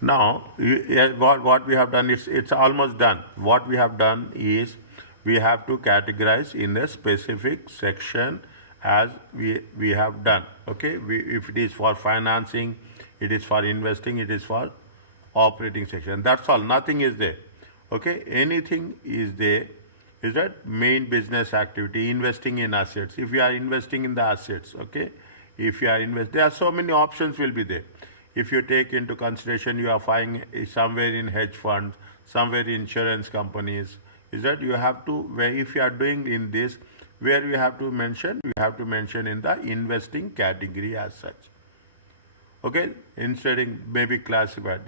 Now, what we have done is it's almost done. What we have done is we have to categorize in a specific section as we have done. Okay, if it is for financing, it is for investing, it is for operating section. That's all. Nothing is there. Okay, anything is there. Is that main business activity, investing in assets? If you are investing in the assets, okay, if you are there are so many options will be there. If you take into consideration you are finding somewhere in hedge funds, somewhere in insurance companies, is that you have to, where if you are doing in this, where you have to mention, you have to mention in the investing category as such. Okay, instead maybe classified.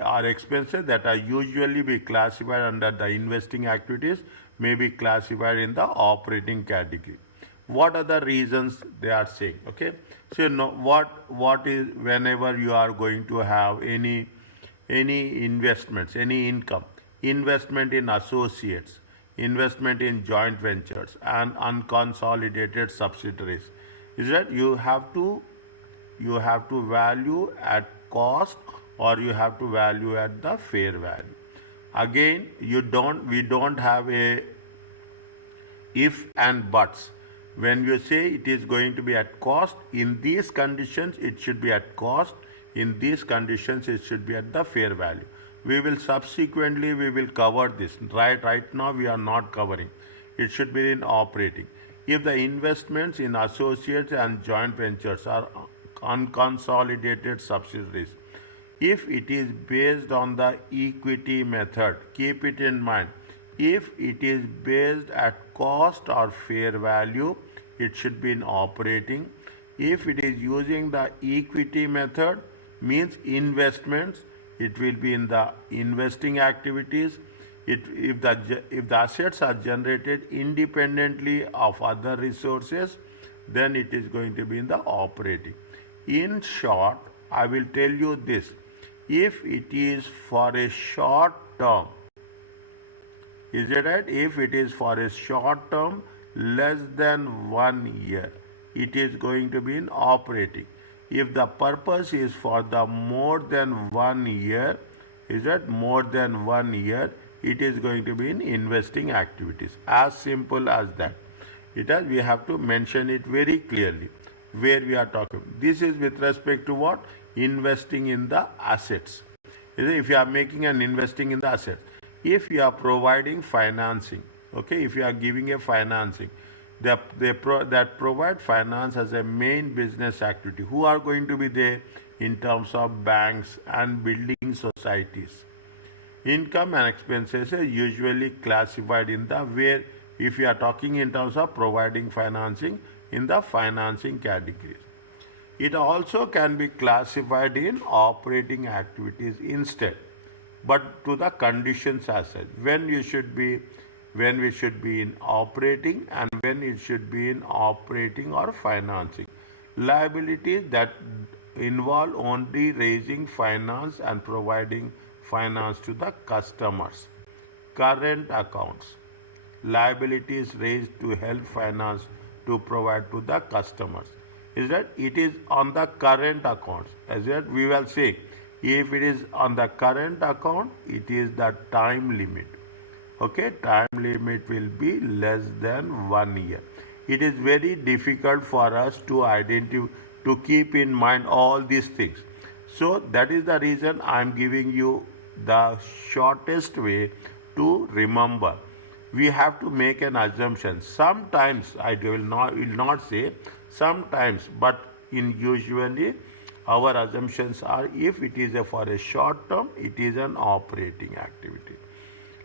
Our expenses that are usually be classified under the investing activities may be classified in the operating category. What are the reasons they are saying? Okay, so what is, whenever you are going to have any investments, any income, investment in associates, investment in joint ventures and unconsolidated subsidiaries, is that you have to value at cost or you have to value at the fair value. Again, we don't have a if and buts. When you say it is going to be at cost, in these conditions it should be at cost, in these conditions it should be at the fair value. We will subsequently cover this. Right now we are not covering. It should be in operating. If the investments in associates and joint ventures are unconsolidated subsidiaries, if it is based on the equity method, keep it in mind. If it is based at cost or fair value, it should be in operating. If it is using the equity method, means investments, it will be in the investing activities. If the assets are generated independently of other resources, then it is going to be in the operating. In short, I will tell you this: if it is for a short term, is it right? If it is for a short term, less than 1 year, it is going to be in operating. If the purpose is for the more than 1 year, is that more than 1 year, it is going to be in investing activities. As simple as that. We have to mention it very clearly where we are talking. This is with respect to what? Investing in the assets. If you are making an investing in the assets, if you are providing financing, okay, if you are giving a financing, that provide finance as a main business activity. Who are going to be there? In terms of banks and building societies. Income and expenses are usually classified in the where, if you are talking in terms of providing financing, in the financing categories. It also can be classified in operating activities instead, but to the conditions as such. When we should be in operating and when it should be in operating or financing. Liabilities that involve only raising finance and providing finance to the customers. Current accounts. Liabilities raised to help finance to provide to the customers. Is that it is on the current accounts. As that we will say, if it is on the current account, it is the time limit. Okay, time limit will be less than 1 year. It is very difficult for us to keep in mind all these things. So that is the reason I am giving you the shortest way to remember. We have to make an assumption. Sometimes I will not say sometimes, but in usually our assumptions are, if it is for a short term, it is an operating activity.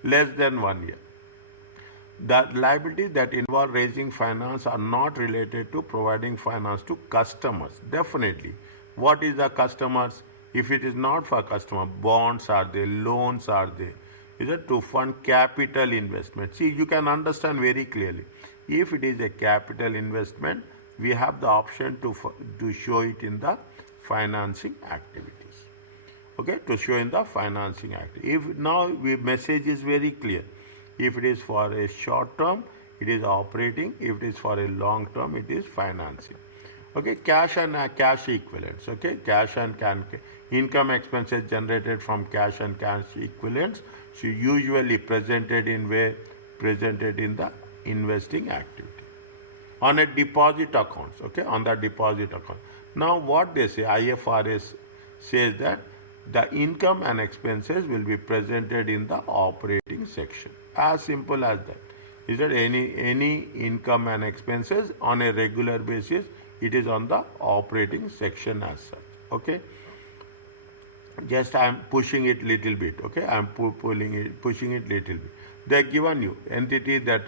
Less than 1 year. The liabilities that involve raising finance are not related to providing finance to customers. Definitely. What is the customers? If it is not for customer, bonds are there, loans are there. Is it to fund capital investment? See, you can understand very clearly. If it is a capital investment, we have the option to show it in the financing activities. Okay, to show in the financing activity. If now message is very clear. If it is for a short term, it is operating. If it is for a long term, it is financing. Okay, cash and cash equivalents. Okay, cash and income expenses generated from cash and cash equivalents so usually presented in the investing activity on a deposit accounts. Okay, on the deposit account. Now what they say, IFRS says that the income and expenses will be presented in the operating section. As simple as that. Is that any income and expenses on a regular basis, it is on the operating section as such. Okay, just I am pushing it little bit. Okay, I am pushing it little bit. They are given you entity that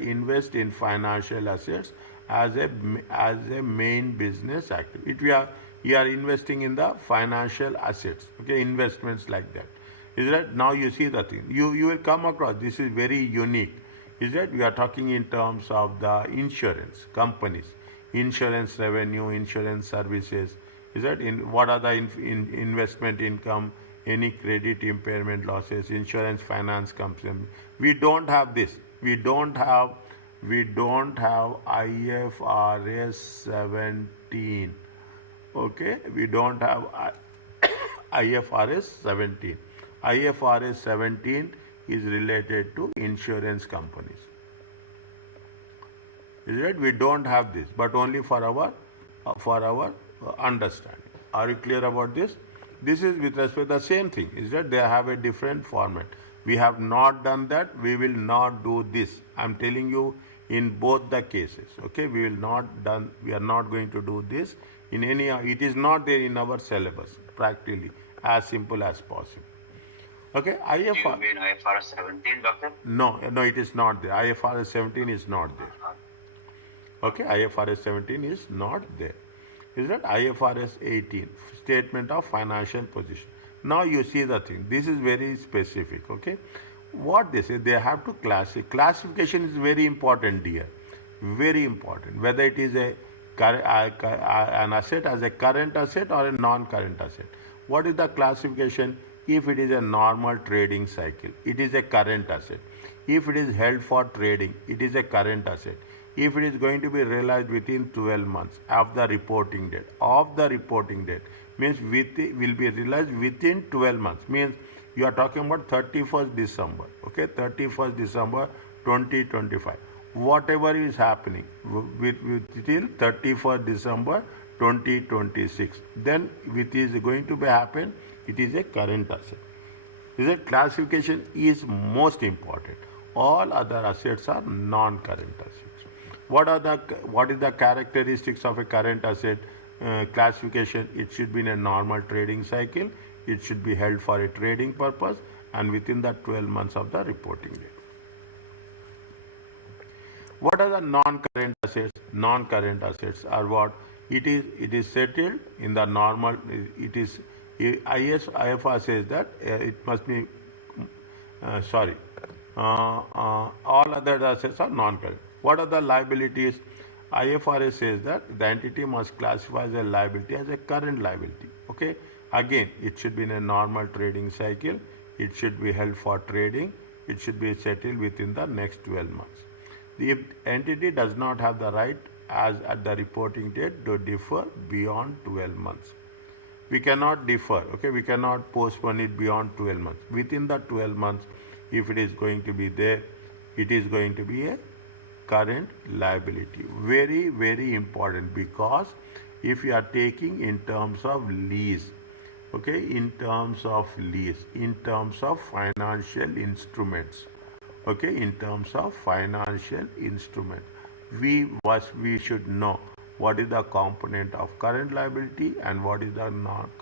invest in financial assets as a main business activity. You are investing in the financial assets. Okay, investments like that. Is that now you see the thing? You will come across this is very unique. Is that we are talking in terms of the insurance companies, insurance revenue, insurance services. Is that in what are the investment income, any credit impairment losses, insurance finance company? We don't have this. We don't have IFRS 17. Okay, we don't have IFRS 17. IFRS 17 is related to insurance companies. Is it? We don't have this, but only for our understanding. Are you clear about this? This is with respect to the same thing. Is that they have a different format. We have not done that. We will not do this. I am telling you in both the cases. Okay, we are not going to do this in any. It is not there in our syllabus. Practically, as simple as possible. Okay, IFRS. You mean IFRS 17, doctor? No, it is not there. IFRS 17 is not there. Okay, IFRS 17 is not there. Is that IFRS 18, statement of financial position. Now you see the thing. This is very specific. Okay, what they say, they have to classify. Classification is very important, dear. Very important. Whether it is an asset as a current asset or a non-current asset. What is the classification? If it is a normal trading cycle, it is a current asset. If it is held for trading, it is a current asset. If it is going to be realized within 12 months of the reporting date, means will be realized within 12 months, means you are talking about 31st December, okay, 31st December 2025. Whatever is happening till 31st December 2026, then it is going to be happen, it is a current asset. Is it? Classification is most important. All other assets are non-current assets. What is the characteristics of a current asset? Classification, it should be in a normal trading cycle, it should be held for a trading purpose and within the 12 months of the reporting date. What are the non-current assets? Non-current assets are what? It is settled in the normal, it is IFRS says that it must be all other assets are non-current. What are the liabilities? IFRS says that the entity must classify as a liability as a current liability. Okay, again it should be in a normal trading cycle, it should be held for trading, it should be settled within the next 12 months. The entity does not have the right as at the reporting date to defer beyond 12 months. We cannot defer, okay, we cannot postpone it beyond 12 months. Within the 12 months, if it is going to be there, it is going to be a current liability. Very, very important, because if you are taking in terms of lease, okay, in terms of lease, in terms of financial instruments, okay, in terms of financial instrument, we should know what is the component of current liability and what is the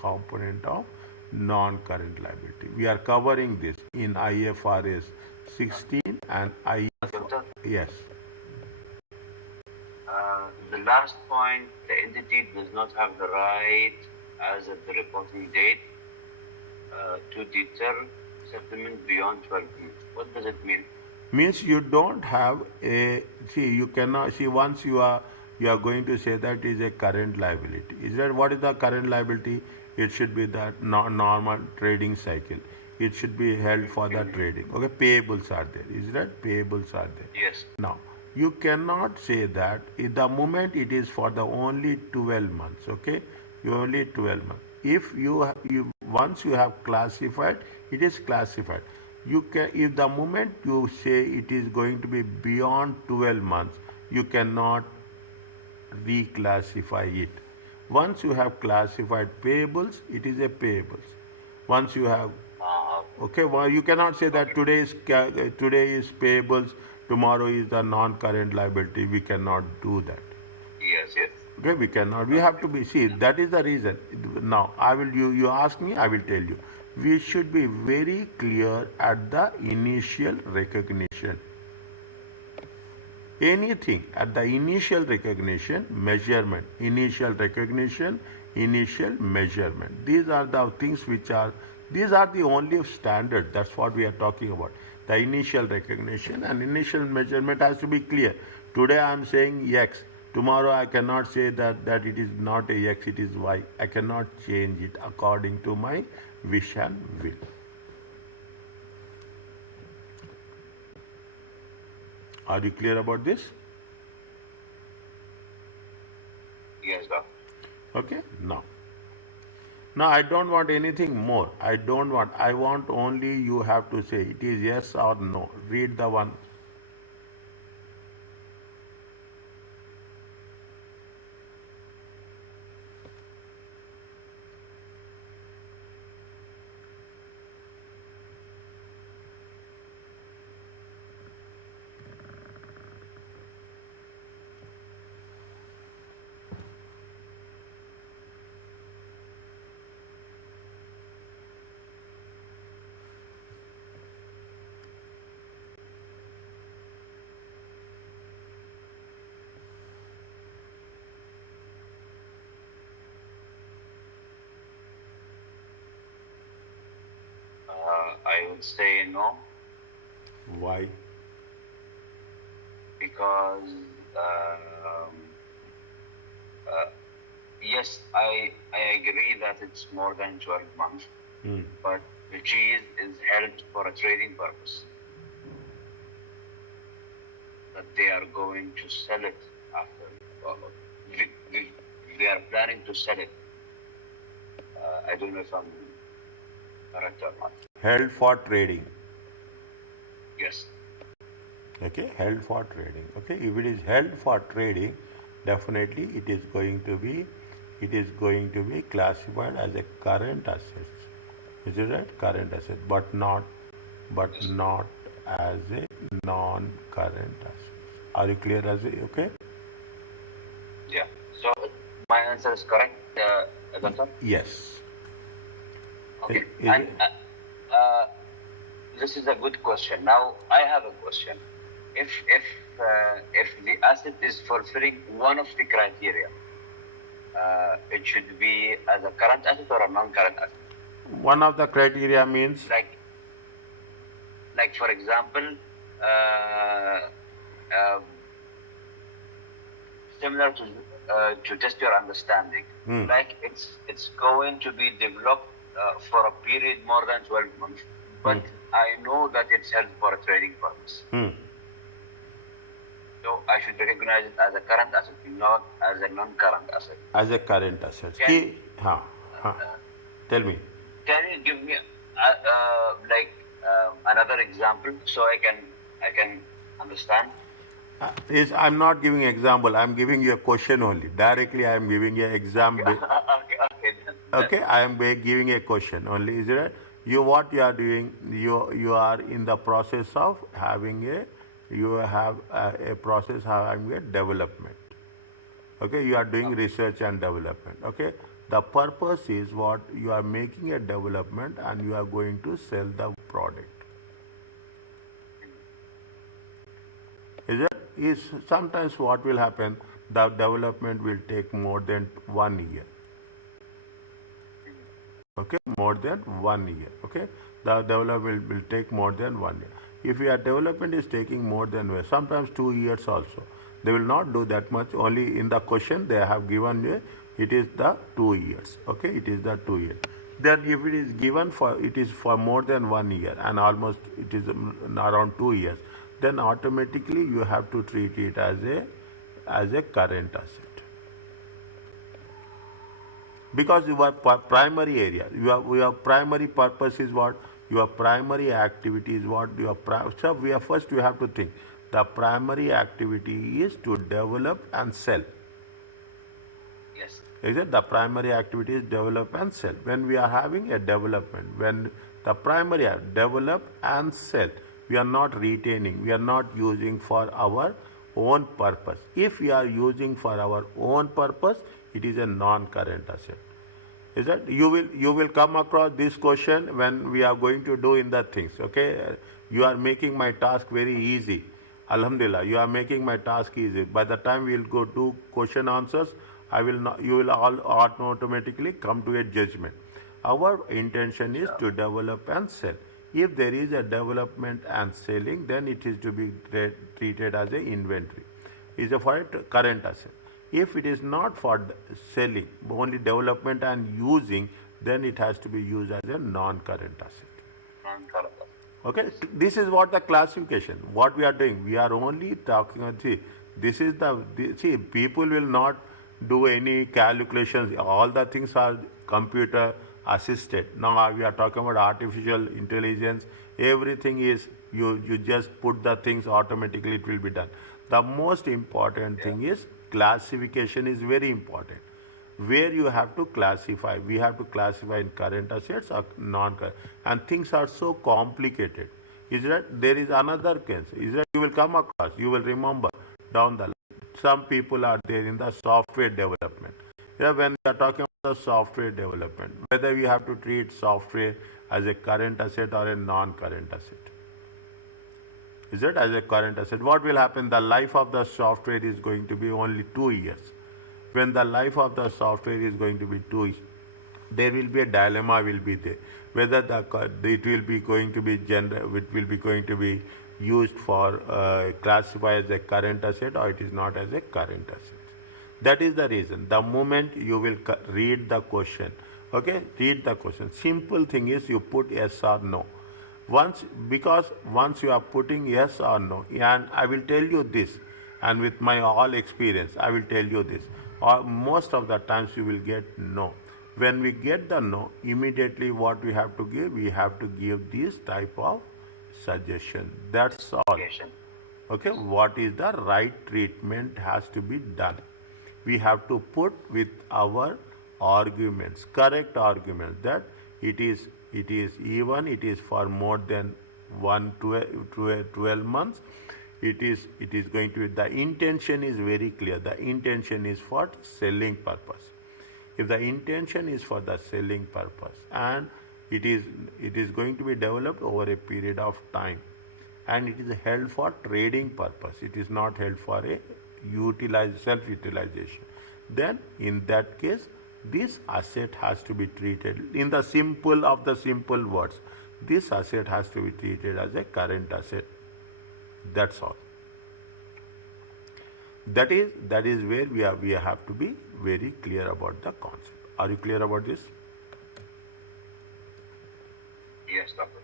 component of non-current liability. We are covering this in IFRS 16 and IFRS. Yes. The last point, the entity does not have the right as of the reporting date to deter settlement beyond 12 months. What does it mean? Means you don't have a, you cannot, once you are going to say that is a current liability. Is that what is the current liability? It should be that normal trading cycle. It should be held for the trading. Okay, payables are there. Is that payables are there? Yes. Now, You cannot say that the moment it is for the only 12 months, okay? You only 12 months. If you once you have classified, it is classified. You can, if the moment you say it is going to be beyond 12 months, you cannot reclassify it. Once you have classified payables, it is a payables. Once you have, okay, well, you cannot say that today is payables, tomorrow is the non-current liability. We cannot do that. Yes, yes. Okay, we cannot. We have to be, see, that is the reason. Now, you ask me, I will tell you. We should be very clear at the initial recognition. Anything at the initial recognition, measurement, initial recognition, initial measurement. These are the things these are the only standard. That's what we are talking about. The initial recognition and initial measurement has to be clear. Today I am saying X. Tomorrow I cannot say that it is not a X, it is Y. I cannot change it according to my wish and will. Are you clear about this? Yes, sir. Okay, now. Now I don't want anything more. I want only you have to say it is yes or no. Read the one. I would say no. Why? Because yes, I agree that it's more than 12 months, but the cheese is held for a trading purpose. That they are going to sell it after. We are planning to sell it. I don't know if I'm correct or not. Held for trading. Yes. Okay, held for trading. Okay, if it is held for trading, definitely it is going to be classified as a current asset. Is it right? Current asset, but not as a non-current asset. Are you clear as a, okay? Yeah. So my answer is correct, Adnan? Yes. Okay. And this is a good question. Now I have a question. If the asset is fulfilling one of the criteria, it should be as a current asset or a non-current asset. One of the criteria means like for example, similar to just your understanding, like it's going to be developed for a period more than 12 months, but I know that it's held for a trading purpose. So I should recognize it as a current asset, not as a non-current asset. As a current asset. Tell me. Can you give me another example so I can understand? I'm not giving example. I'm giving you a question only. Directly, I am giving you an example. Okay, I am giving a question only. Is it right? What you are doing? You are in the process of having a process having a development. Okay, you are doing research and development. Okay, the purpose is what you are making a development and you are going to sell the product. Is sometimes what will happen, the development will take more than 1 year. Okay, more than 1 year. Okay, the development will take more than 1 year. If your development is taking more than sometimes 2 years also, they will not do that much. Only in the question they have given you, it is the 2 years. Okay, it is the 2 years. Then if it is for more than 1 year and almost it is around 2 years, then automatically you have to treat it as a current asset. Because your primary area, your primary purpose is what? Your primary activity is what? So first you have to think. The primary activity is to develop and sell. Yes. Is it? The primary activity is develop and sell. When we are having a development, when the primary develop and sell, we are not retaining, we are not using for our own purpose. If we are using for our own purpose, it is a non-current asset. Is that you will come across this question when we are going to do in the things. Okay, you are making my task very easy. Alhamdulillah, you are making my task easy. By the time we will go to question answers, I will not, you will all automatically come to a judgment. Our intention is to develop and sell. If there is a development and selling, then it is to be treated as an inventory. Is for a current asset. If it is not for selling, only development and using, then it has to be used as a non-current asset. Non-current. Okay, this is what the classification. What we are doing, we are only talking about. This is see, people will not do any calculations. All the things are computer assisted. Now we are talking about artificial intelligence. Everything is you just put the things automatically, it will be done. The most important thing is classification is very important. Where you have to classify, we have to classify in current assets or non-current, and things are so complicated. Is that there is another case? Is that you will come across, you will remember down the line. Some people are there in the software development. When we are talking about the software development, whether we have to treat software as a current asset or a non-current asset. Is it as a current asset? What will happen? The life of the software is going to be only 2 years. When the life of the software is going to be 2 years, there will be a dilemma will be there. Whether it will be going to be it will be going to be used for classified as a current asset or it is not as a current asset. That is the reason. The moment you will read the question, okay, read the question. Simple thing is you put yes or no. Because once you are putting yes or no, and I will tell you this, and with my all experience, I will tell you this, or most of the times you will get no. When we get the no, immediately what we have to give? We have to give this type of suggestion. That's all. Okay, what is the right treatment has to be done. We have to put with our arguments, correct arguments, that it is even, it is for more than 12 months. It is going to be, the intention is very clear. The intention is for selling purpose. If the intention is for the selling purpose and it is going to be developed over a period of time and it is held for trading purpose, it is not held for a self-utilization, then in that case this asset has to be treated in the simple words. This asset has to be treated as a current asset. That's all. That is where we have to be very clear about the concept. Are you clear about this? Yes, doctor.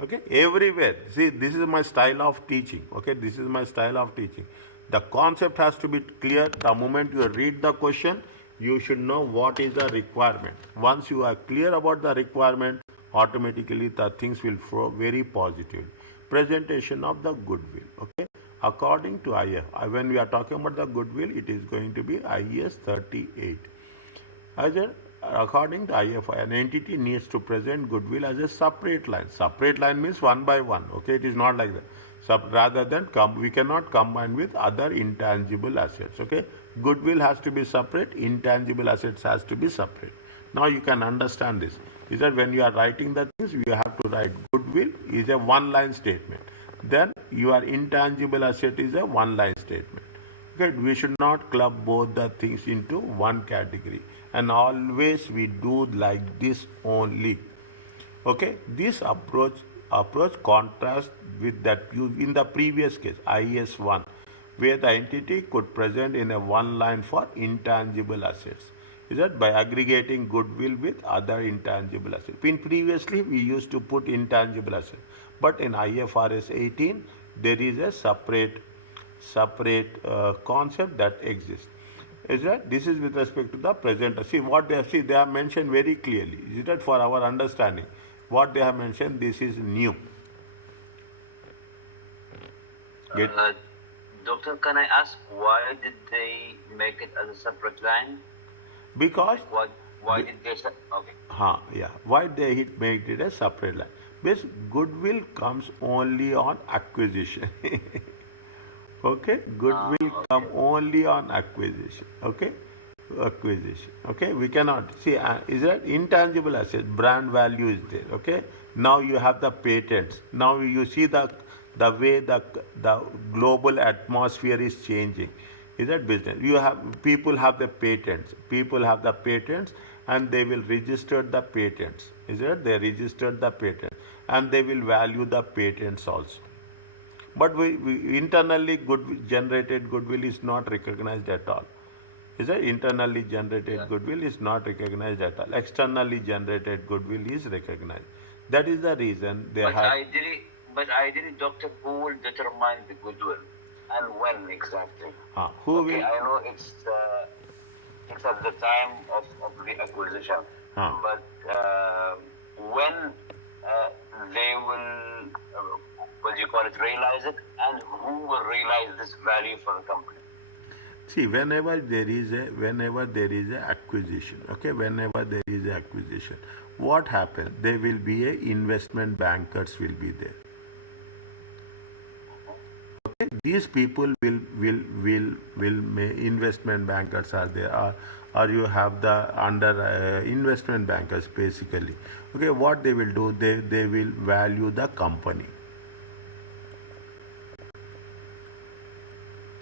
Okay, everywhere. See, this is my style of teaching. Okay, this is my style of teaching. The concept has to be clear. The moment you read the question, you should know what is the requirement. Once you are clear about the requirement, automatically the things will flow very positive. Presentation of the goodwill. Okay, according to IF, when we are talking about the goodwill, it is going to be IS 38. According to IFI, an entity needs to present goodwill as a separate line. Separate line means one by one. Okay, it is not like that. Rather than we cannot combine with other intangible assets. Okay, goodwill has to be separate. Intangible assets has to be separate. Now you can understand this. Is that when you are writing the things, you have to write goodwill is a one-line statement. Then your intangible asset is a one-line statement. Okay, we should not club both the things into one category. And always we do like this only. Okay, this approach contrasts with that used in the previous case, IS1, where the entity could present in a one line for intangible assets. Is that by aggregating goodwill with other intangible assets. Previously we used to put intangible assets, but in IFRS 18 there is a separate concept that exists. Is that this is with respect to the presenter? See what they have mentioned very clearly. Is that for our understanding? What they have mentioned, this is new. Get Doctor, can I ask why did they make it as a separate line? because Why did they say? Okay. yeah. Why they made it a separate line? Because goodwill comes only on acquisition. Okay, goodwill come only on acquisition. Okay, acquisition. Okay, we cannot see. Is that intangible asset? Brand value is there. Okay, now you have the patents. Now you see the way the global atmosphere is changing. Is that business? You have people have the patents. People have the patents, and they will register the patents. Is that they registered the patent, and they will value the patents also. But we internally generated goodwill is not recognized at all. Is that internally generated goodwill is not recognized at all. Externally generated goodwill is recognized. That is the reason they have. But ideally, doctor, who will determine the goodwill and when exactly? Who Okay, will? I know it's at the time of the acquisition, but when they will, what do you call it, realize it, and who will realize this value for the company? See, whenever there is a acquisition, okay, whenever there is a acquisition, what happens? There will be a investment bankers will be there. Okay, these people will investment bankers are there, or you have the under investment bankers basically. Okay, what they will do? They will value the company.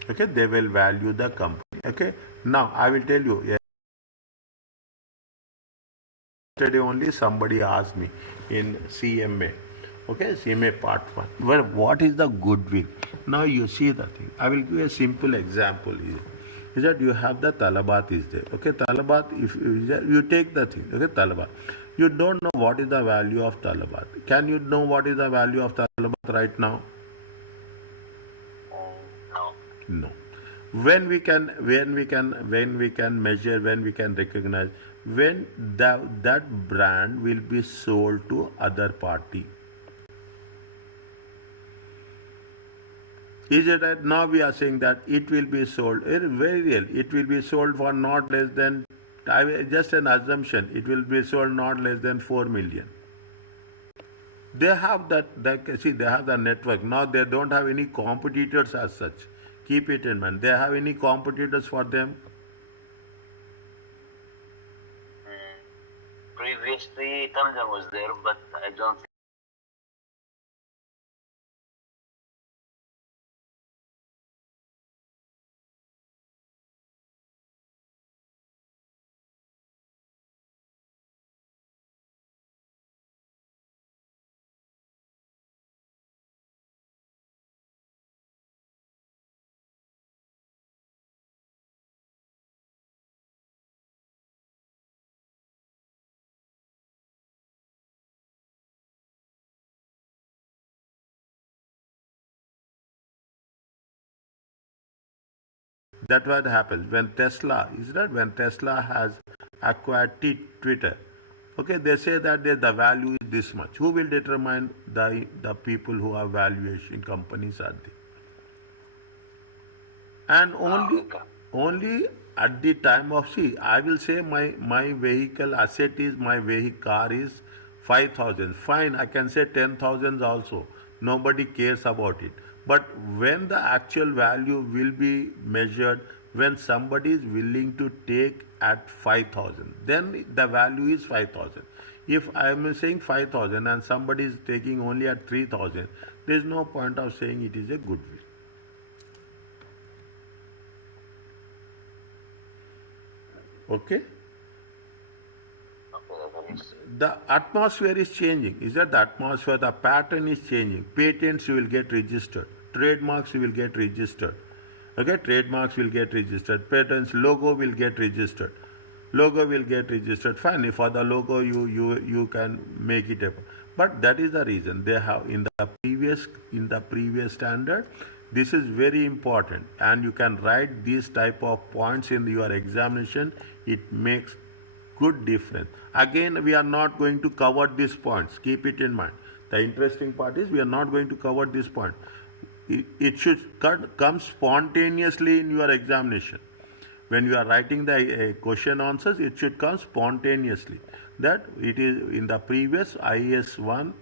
Okay, they will value the company. Okay, now I will tell you. Yesterday only somebody asked me in CMA. Okay, CMA part 1. Well, what is the goodwill? Now you see the thing. I will give you a simple example here. Is that you have the talabat is there. Okay, talabat, if you take the thing, okay, talabat. You don't know what is the value of talabat. Can you know what is the value of talabat right now? No. No. When we can measure, when we can recognize, when that brand will be sold to other party. Is it right? Now we are saying that it will be sold. It is very real. It will be sold for not less than, just an assumption, it will be sold not less than 4 million. They have see, they have the network. Now they don't have any competitors as such. Keep it in mind. They have any competitors for them? Previously, Tanzan was there, but I don't think. That's what happens when Tesla, is that when Tesla has acquired Twitter. Okay, they say that the value is this much. Who will determine the people who are valuation companies are they? And only at the time of, see, I will say my vehicle asset is, my vehicle car is 5,000. Fine, I can say 10,000 also. Nobody cares about it. But when the actual value will be measured, when somebody is willing to take at 5,000, then the value is 5,000. If I am saying 5,000 and somebody is taking only at 3,000, there is no point of saying it is a goodwill. Okay? The atmosphere is changing. Is that the atmosphere? The pattern is changing. Patents you will get registered. Trademarks you will get registered. Okay, trademarks will get registered. Patents, logo will get registered. Logo will get registered. Fine. For the logo you can make it up. But that is the reason they have in the previous standard. This is very important, and you can write these type of points in your examination. It makes good difference. Again, we are not going to cover these points. Keep it in mind. The interesting part is we are not going to cover this point. It should come spontaneously in your examination. When you are writing the question answers, it should come spontaneously. That it is in the previous IAS 1,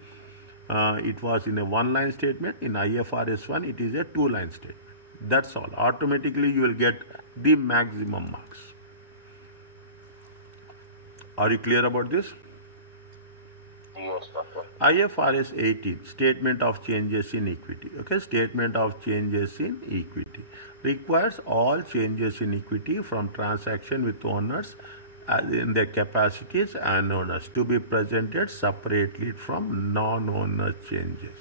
it was in a one-line statement. In IFRS 1, it is a two-line statement. That's all. Automatically, you will get the maximum marks. Are you clear about this? Yes, doctor. IFRS 18, statement of changes in equity. Okay, statement of changes in equity requires all changes in equity from transaction with owners in their capacities and owners to be presented separately from non-owner changes.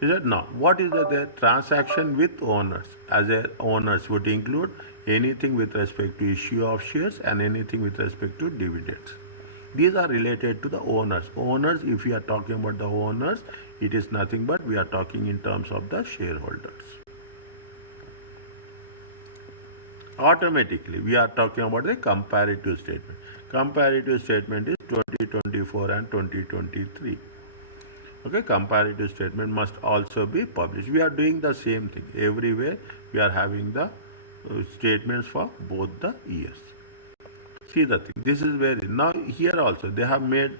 Is it now? What is the transaction with owners? As a owners would include anything with respect to issue of shares and anything with respect to dividends. These are related to the owners. Owners, if we are talking about the owners, it is nothing but we are talking in terms of the shareholders. Automatically, we are talking about the comparative statement. Comparative statement is 2024 and 2023. Okay, comparative statement must also be published. We are doing the same thing. Everywhere we are having the statements for both the years. See the thing. This is where now here also they have made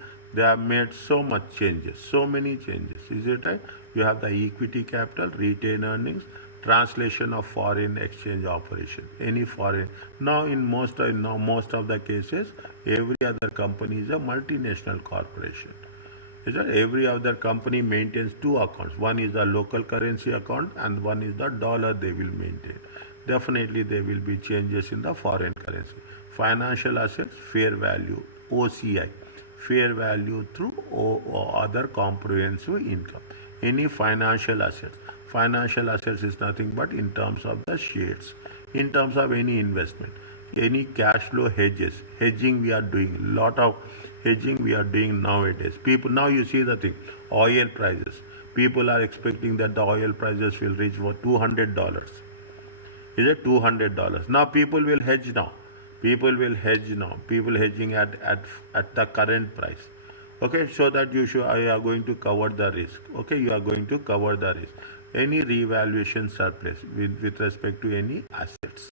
so much changes, so many changes. Is it right? You have the equity capital, retained earnings, translation of foreign exchange operation. Any foreign now in most of the cases, every other company is a multinational corporation. Is that every other company maintains two accounts. One is the local currency account and one is the dollar they will maintain. Definitely there will be changes in the foreign currency. Financial assets, fair value, OCI, fair value through or other comprehensive income. Any financial assets. Financial assets is nothing but in terms of the shares, in terms of any investment, any cash flow hedging we are doing, lot of hedging we are doing nowadays. People, now you see the thing, oil prices. People are expecting that the oil prices will reach for $200. Is it $200? Now people will hedge now. People will hedge now. People hedging at the current price. Okay, so that you are going to cover the risk. Okay, you are going to cover the risk. Any revaluation surplus with respect to any assets.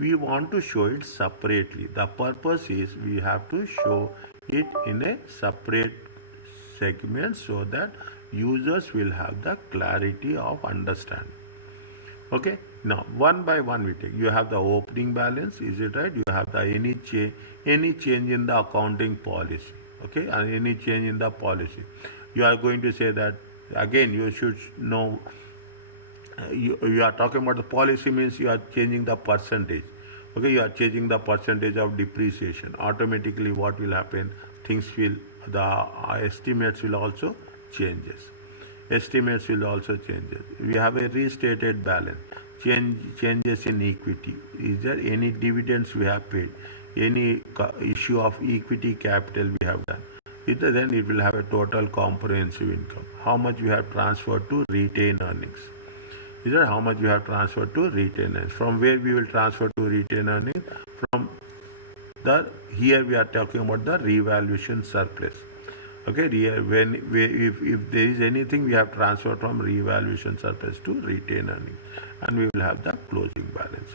We want to show it separately. The purpose is we have to show it in a separate segment so that users will have the clarity of understanding. Okay, now one by one we take. You have the opening balance, is it right? You have the any change in the accounting policy. Okay, and any change in the policy. You are going to say that again. You should know. You are talking about the policy means you are changing the percentage. Okay, you are changing the percentage of depreciation. Automatically, what will happen? The estimates will also changes. Estimates will also changes. We have a restated balance. Changes in equity. Is there any dividends we have paid? Any issue of equity capital we have done? Then it will have a total comprehensive income. How much we have transferred to retained earnings? Is that how much we have transferred to retained earnings? From where we will transfer to retained earnings? From here we are talking about the revaluation surplus. Okay, if there is anything we have transferred from revaluation surplus to retained earnings, and we will have the closing balances.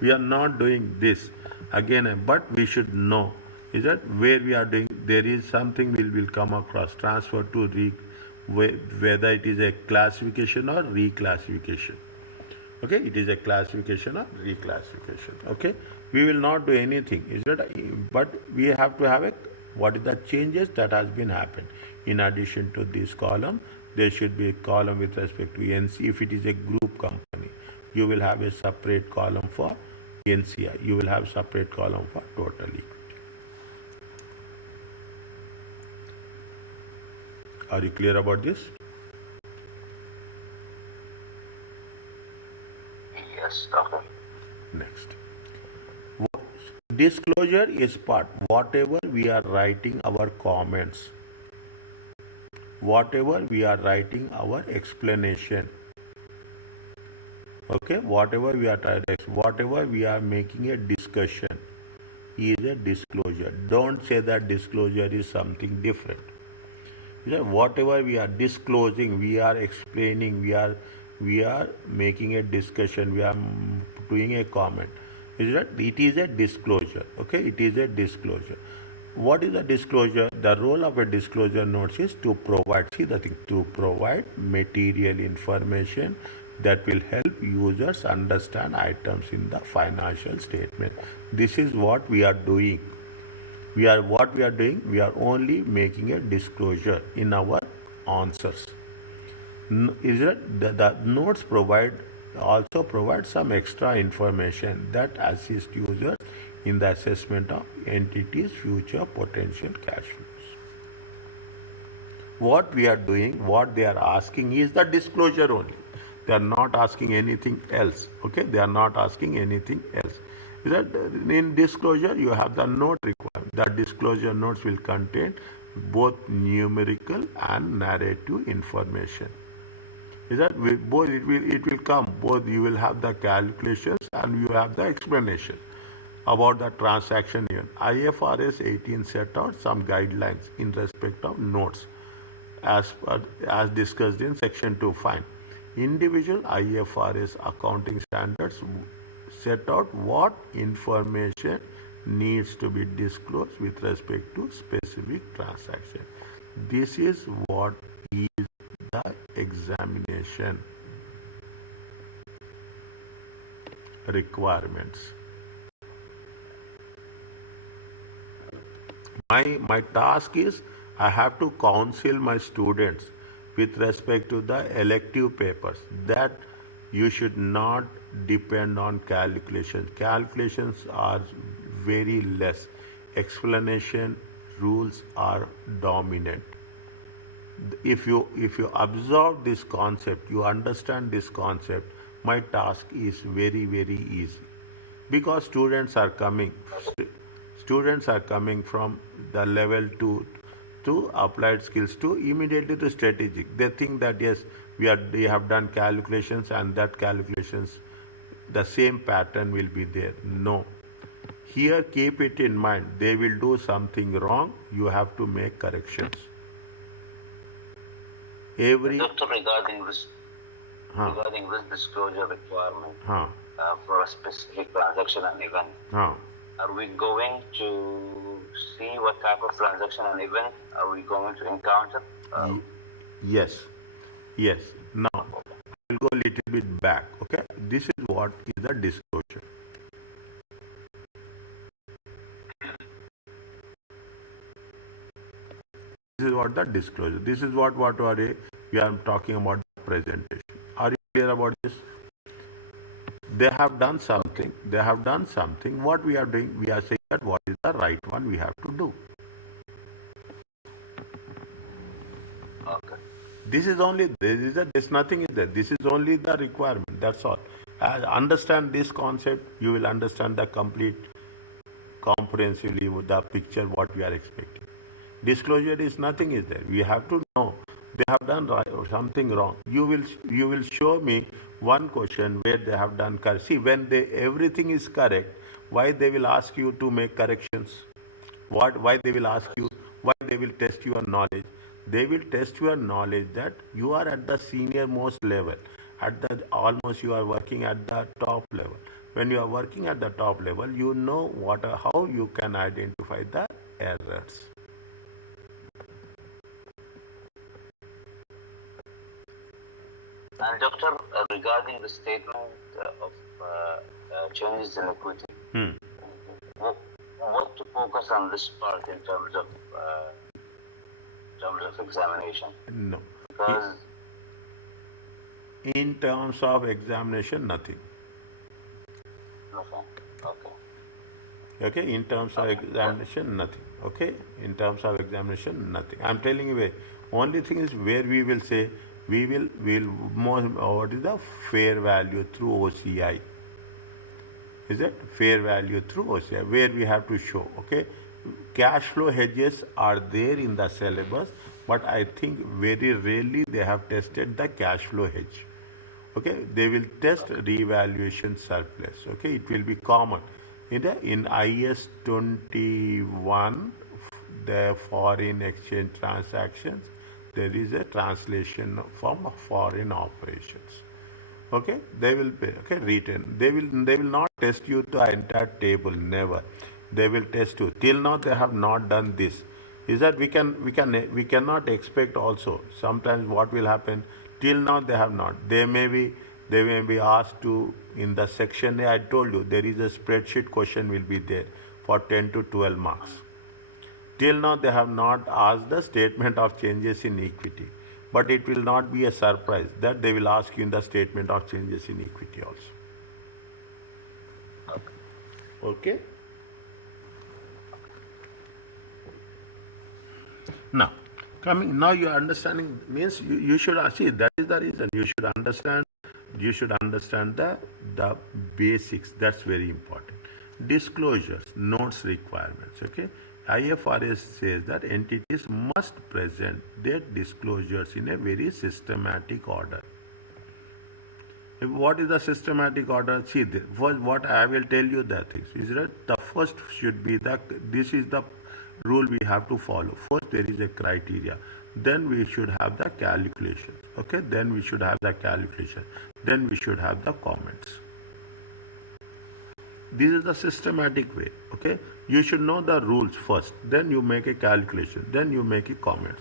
We are not doing this again, but we should know is that where we are doing there is something we will come across transfer to whether it is a classification or reclassification. Okay, it is a classification or reclassification. Okay, we will not do anything, is it? But we have to have what is the changes that has been happened. In addition to this column, there should be a column with respect to NC. If it is a group company, you will have a separate column for NCI. You will have separate column for total equity. Are you clear about this? Yes, doctor. Next. Disclosure is part. Whatever we are writing our comments, whatever we are writing our explanation, okay, whatever we are making a discussion is a disclosure. Don't say that disclosure is something different. Whatever we are disclosing, we are explaining, we are making a discussion, we are doing a comment. Is that it is a disclosure? Okay, it is a disclosure. What is a disclosure? The role of a disclosure notes is to provide. See the thing, to provide material information that will help users understand items in the financial statement. This is what we are doing. We are only making a disclosure in our answers. Is it the notes also provide some extra information that assist users in the assessment of entities' future potential cash flows. What we are doing, what they are asking is the disclosure only. They are not asking anything else. Okay, they are not asking anything else. Is that in disclosure you have the note requirement. The disclosure notes will contain both numerical and narrative information. Is that both it will come both, you will have the calculations and you have the explanation about the transaction event. IFRS 18 set out some guidelines in respect of notes as discussed in section 2. Fine. Individual IFRS accounting standards set out what information needs to be disclosed with respect to specific transaction. This is what is the examination requirements. My task is I have to counsel my students with respect to the elective papers that you should not depend on calculations. Calculations are very less. Explanation rules are dominant. If you absorb this concept, you understand this concept, my task is very easy, because students are coming from the level 2 to applied skills to immediately to strategic. They think that yes, we have done calculations and that calculations the same pattern will be there. No. Here keep it in mind, they will do something wrong, you have to make corrections. Doctor, regarding this disclosure requirement for a specific transaction and event, are we going to see what type of transaction and event are we going to encounter? Yes. Now, I will go a little bit back. Okay, this is what is the disclosure. This is what the disclosure. This is what we are talking about the presentation. Are you clear about this? They have done something. What we are doing, we are saying that what is the right one we have to do. Okay. There's nothing is there. This is only the requirement. That's all. Understand this concept, you will understand the complete comprehensively with the picture what we are expecting. Disclosure is nothing is there. We have to know they have done right or something wrong. You will show me one question where they have done correct. See, when everything is correct, why they will ask you to make corrections? Why they will ask you? Why they will test your knowledge? They will test your knowledge that you are at the senior most level. Almost you are working at the top level. When you are working at the top level, you know how you can identify the errors. And doctor, regarding the statement of changes in equity, what to focus on this part in terms of examination? No. Because in terms of examination, nothing. Okay. In terms of examination, nothing. Okay. In terms of examination, nothing. I'm telling you, only thing is where we will say we'll more what is the fair value through OCI. Is it fair value through OCI, where we have to show, okay? Cash flow hedges are there in the syllabus, but I think very rarely they have tested the cash flow hedge. Okay, they will test revaluation surplus. Okay, it will be common. In IS 21, the foreign exchange transactions, there is a translation from foreign operations. Okay, they will pay. Okay, return. They will not test you the entire table. Never. They will test you. Till now they have not done this. Is that we cannot expect also. Sometimes what will happen? Till now they have not. They may be asked to in the section A. I told you there is a spreadsheet question will be there for 10 to 12 marks. Till now they have not asked the statement of changes in equity. But it will not be a surprise that they will ask you in the statement of changes in equity also. Okay? Now you are understanding means you should see that is the reason you should understand the basics. That's very important. Disclosures, notes requirements. Okay, IFRS says that entities must present their disclosures in a very systematic order. What is the systematic order? See, first what I will tell you the things is that the first should be this is the rule we have to follow. First there is a criteria, then we should have the calculation. Okay, then we should have the calculation, then we should have the comments. This is the systematic way. Okay, you should know the rules first, then you make a calculation, then you make a comments.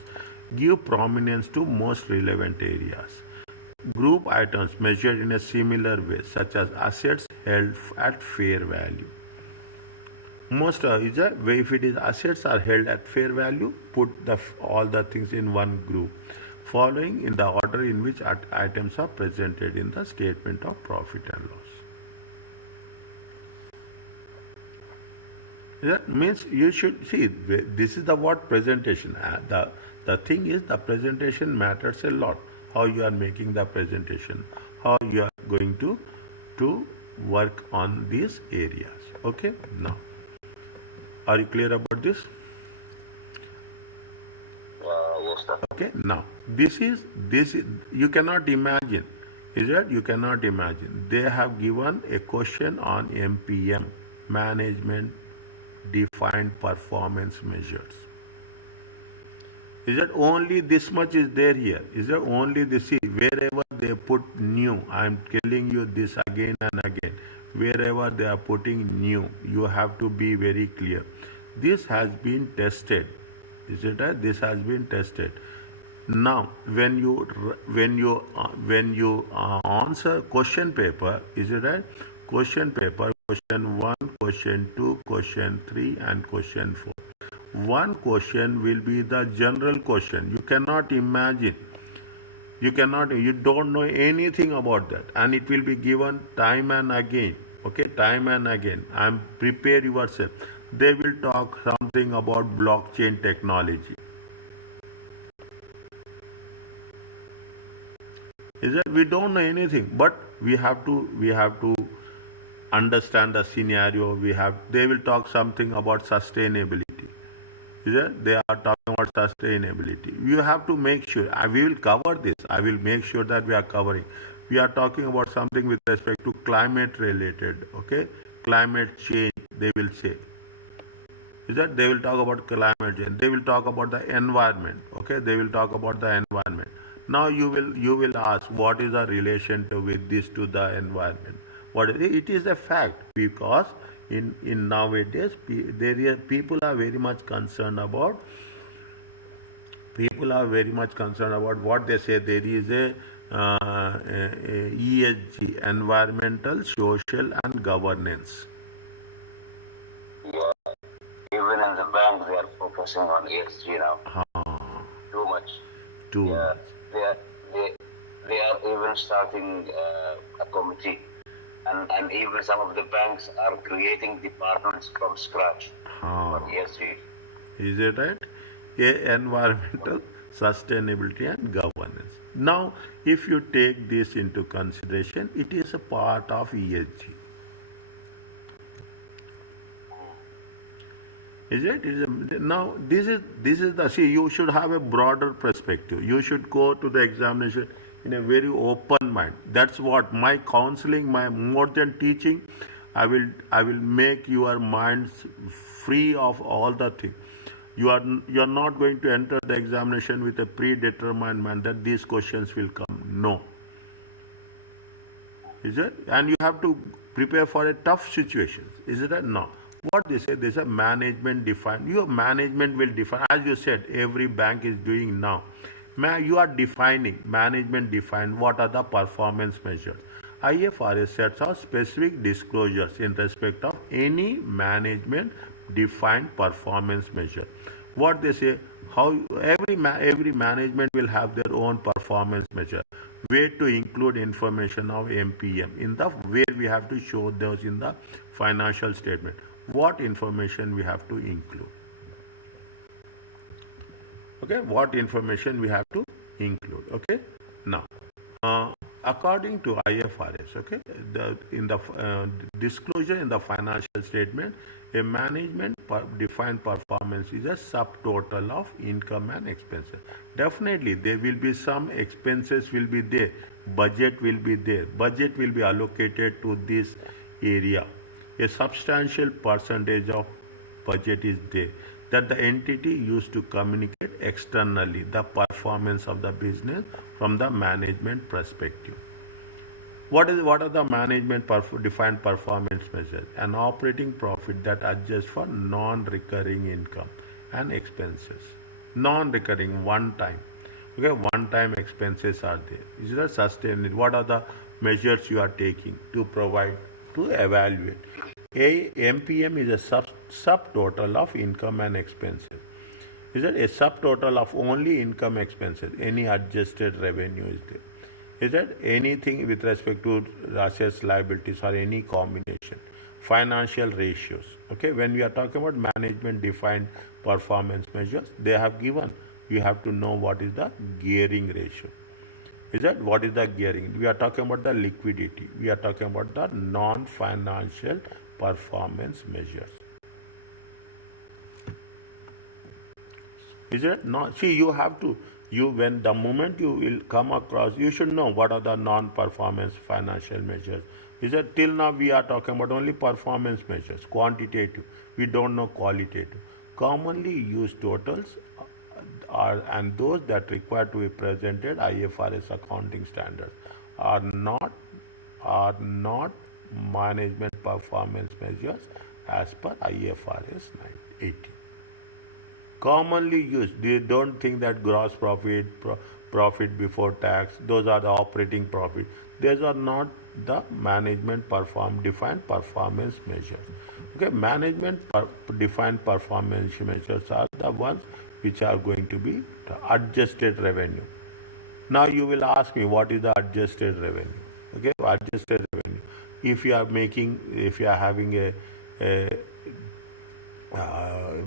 Give prominence to most relevant areas. Group items measured in a similar way, such as assets held at fair value. If it is assets are held at fair value, put all the things in one group, following in the order in which items are presented in the statement of profit and loss. That means you should see this is the word presentation. The thing is the presentation matters a lot. How you are making the presentation, how you are going to work on these areas. Okay, now are you clear about this? Yes, sir. Okay, now this is you cannot imagine, is it? You cannot imagine. They have given a question on MPM, management defined performance measures. Is that only this much is there here? Is that only this? See, wherever they put new, I am telling you this again and again. Wherever they are putting new, you have to be very clear. This has been tested. Is it right? This has been tested. Now, when you answer question paper, is it right? Question paper, question 1, question 2, question 3, and question 4. One question will be the general question. You cannot imagine. You don't know anything about that. And it will be given time and again. Okay, time and again. Prepare yourself. They will talk something about blockchain technology. Is that we don't know anything, but we have to understand the scenario. They will talk something about sustainability. They are talking about sustainability. You have to make sure. We will cover this. I will make sure that we are covering. We are talking about something with respect to climate related. Okay, climate change. They will say. They will talk about climate change. They will talk about the environment. Okay, they will talk about the environment. Now you will ask what is the relation with this to the environment. It is a fact because in nowadays people are very much concerned about what they say. There is a ESG, environmental, social and governance. Yeah. Even in the bank they are focusing on ESG now. Too much. Too much. They are even starting a committee. And even some of the banks are creating departments from scratch for ESG. Is it right? Environmental, sustainability and governance. Now, if you take this into consideration, it is a part of ESG. Is it? Now this is the see. You should have a broader perspective. You should go to the examination in a very open mind. That's what my counseling, my more than teaching, I will make your minds free of all the things. You are not going to enter the examination with a predetermined mind that these questions will come. No, is it? And you have to prepare for a tough situation. Is it? No. What they say management define. Your management will define. As you said, every bank is doing now. You are defining, management define what are the performance measures. IFRS sets out specific disclosures in respect of any management defined performance measure. What they say, how every management will have their own performance measure, where to include information of MPM in the where we have to show those in the financial statement. What information we have to include? Okay, what information we have to include? Okay, now according to IFRS, okay, in the disclosure in the financial statement, a management defined performance is a subtotal of income and expenses. Definitely there will be some expenses will be there, budget will be there, budget will be allocated to this area. A substantial percentage of budget is there that the entity used to communicate externally the performance of the business from the management perspective. What are the management defined performance measures? An operating profit that adjusts for non-recurring income and expenses. Non-recurring, one time. Okay, one-time expenses are there. Is that sustainable? What are the measures you are taking to provide, to evaluate? A MPM is a subtotal of income and expenses. Is it a subtotal of only income expenses? Any adjusted revenue is there? Is that anything with respect to assets, liabilities, or any combination? Financial ratios. Okay, when we are talking about management defined performance measures, they have given. You have to know what is the gearing ratio. Is that what is the gearing? We are talking about the liquidity. We are talking about the non-financial performance measures. Is it not? See, you have to, when the moment you will come across, you should know what are the non-performance financial measures. Is that till now we are talking about only performance measures, quantitative. We don't know qualitative. Commonly used totals are, and those that require to be presented IFRS accounting standards are not management performance measures as per IFRS 18. Commonly used, they don't think that gross profit, profit before tax, those are the operating profit. Those are not the management defined performance measures. Okay, management defined performance measures are the ones which are going to be the adjusted revenue. Now you will ask me what is the adjusted revenue. Okay, adjusted revenue. If you are having a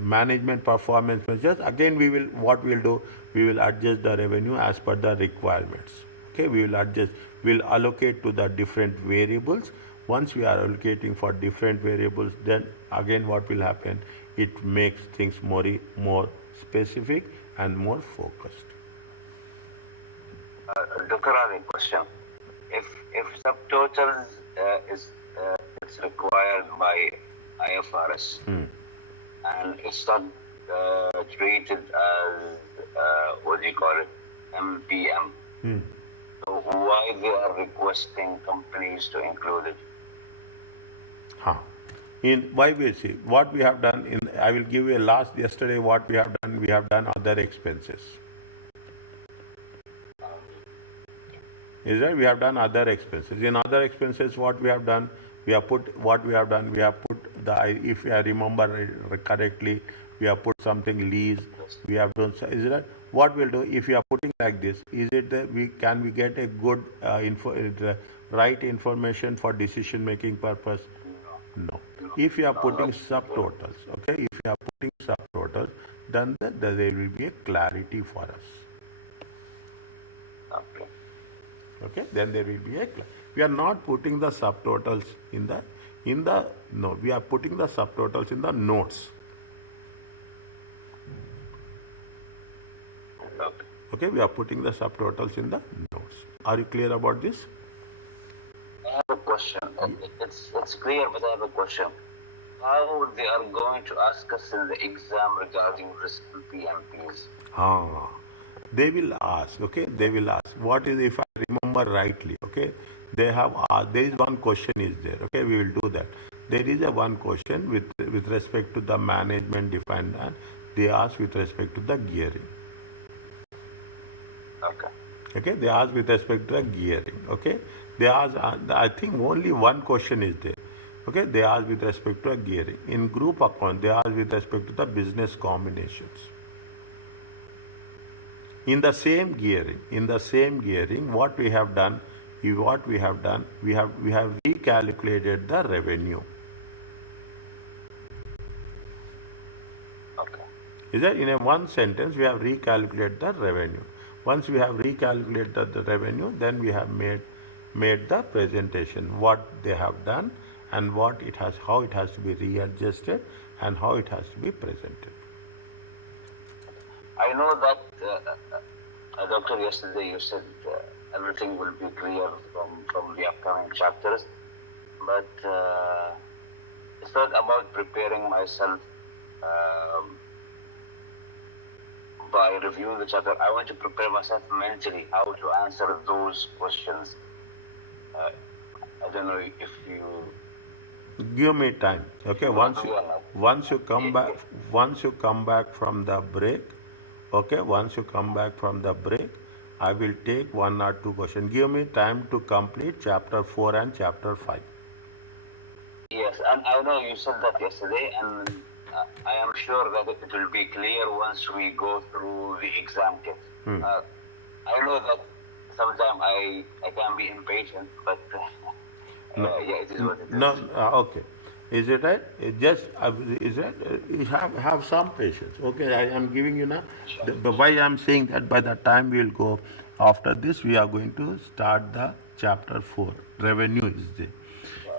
management performance measures, again we will adjust the revenue as per the requirements. Okay, we'll allocate to the different variables. Once we are allocating for different variables, then again what will happen, it makes things more specific and more focused. Dr. Ravi, question. If subtotals is required by IFRS, and it's not treated as what do you call it, MPM. So why they are requesting companies to include it? In why we see what we have done in, I will give you a last yesterday what we have done. We have done other expenses. Is that we have done other expenses. In other expenses, what we have done, we have put the, if I remember correctly, we have put something lease. We have done. Is that what we'll do if we are putting like this? Is it that we get a good right information for decision making purpose? No. If you are putting subtotals, okay, if you are putting subtotals, then there will be a clarity for us. Okay, then there will be a. We are not putting the subtotals in the no. We are putting the subtotals in the notes. Okay, we are putting the subtotals in the notes. Are you clear about this? I have a question. It's clear, but I have a question. How they are going to ask us in the exam regarding risk PMPs? Ah, they will ask, okay? They will ask. What is, if I remember rightly, okay? They have asked, there is one question is there, okay? We will do that. There is a one question with respect to the management defined and they ask with respect to the gearing. Okay. Okay, they ask with respect to the gearing. Okay, they ask, I think only one question is there. Okay, they ask with respect to a gearing. In group account, they ask with respect to the business combinations. In the same gearing, what we have done, we have recalculated the revenue. Okay. Is that in a one sentence we have recalculated the revenue. Once we have recalculated the revenue, then we have made the presentation, what they have done and how it has to be readjusted and how it has to be presented. I know that, Doctor, yesterday you said everything will be clear from the upcoming chapters, but it's not about preparing myself by reviewing the chapter. I want to prepare myself mentally how to answer those questions. I don't know if you Give me time. Okay, once you come back from the break, okay, once you come back from the break, I will take one or two questions. Give me time to complete chapter 4 and chapter 5. Yes, and I know you said that yesterday, and I am sure that it will be clear once we go through the exam kit. I know that sometimes I can be impatient, but yeah, it is what it is. No, okay. Is it right? Is it? You have some patience. Okay, I am giving you now. But why I am saying that by the time we will go after this, we are going to start the chapter 4. Revenue is there.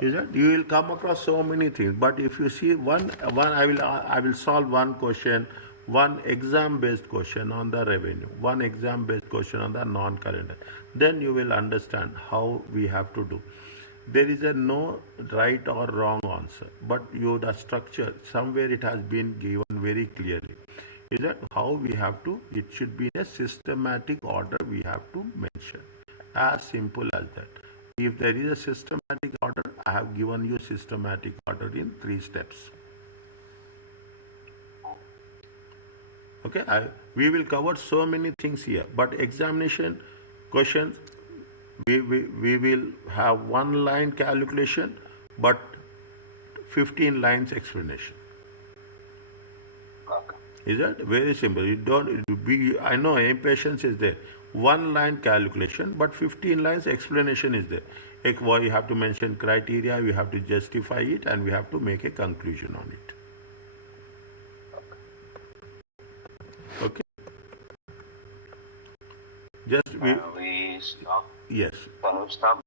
Is that you will come across so many things. But if you see one, I will solve one question, one exam-based question on the revenue, one exam-based question on the non-current. Then you will understand how we have to do. There is a no right or wrong answer, but the structure somewhere it has been given very clearly. Is that how we have to? It should be in a systematic order. We have to mention as simple as that. If there is a systematic order, I have given you systematic order in 3 steps. Okay, we will cover so many things here, but examination questions, we will have one line calculation, but 15 lines explanation. Okay. Is that very simple? You don't be. I know impatience is there. One line calculation, but 15 lines explanation is there. You have to mention criteria, we have to justify it, and we have to make a conclusion on it. Okay. Just we stop. Yes. Can we stop?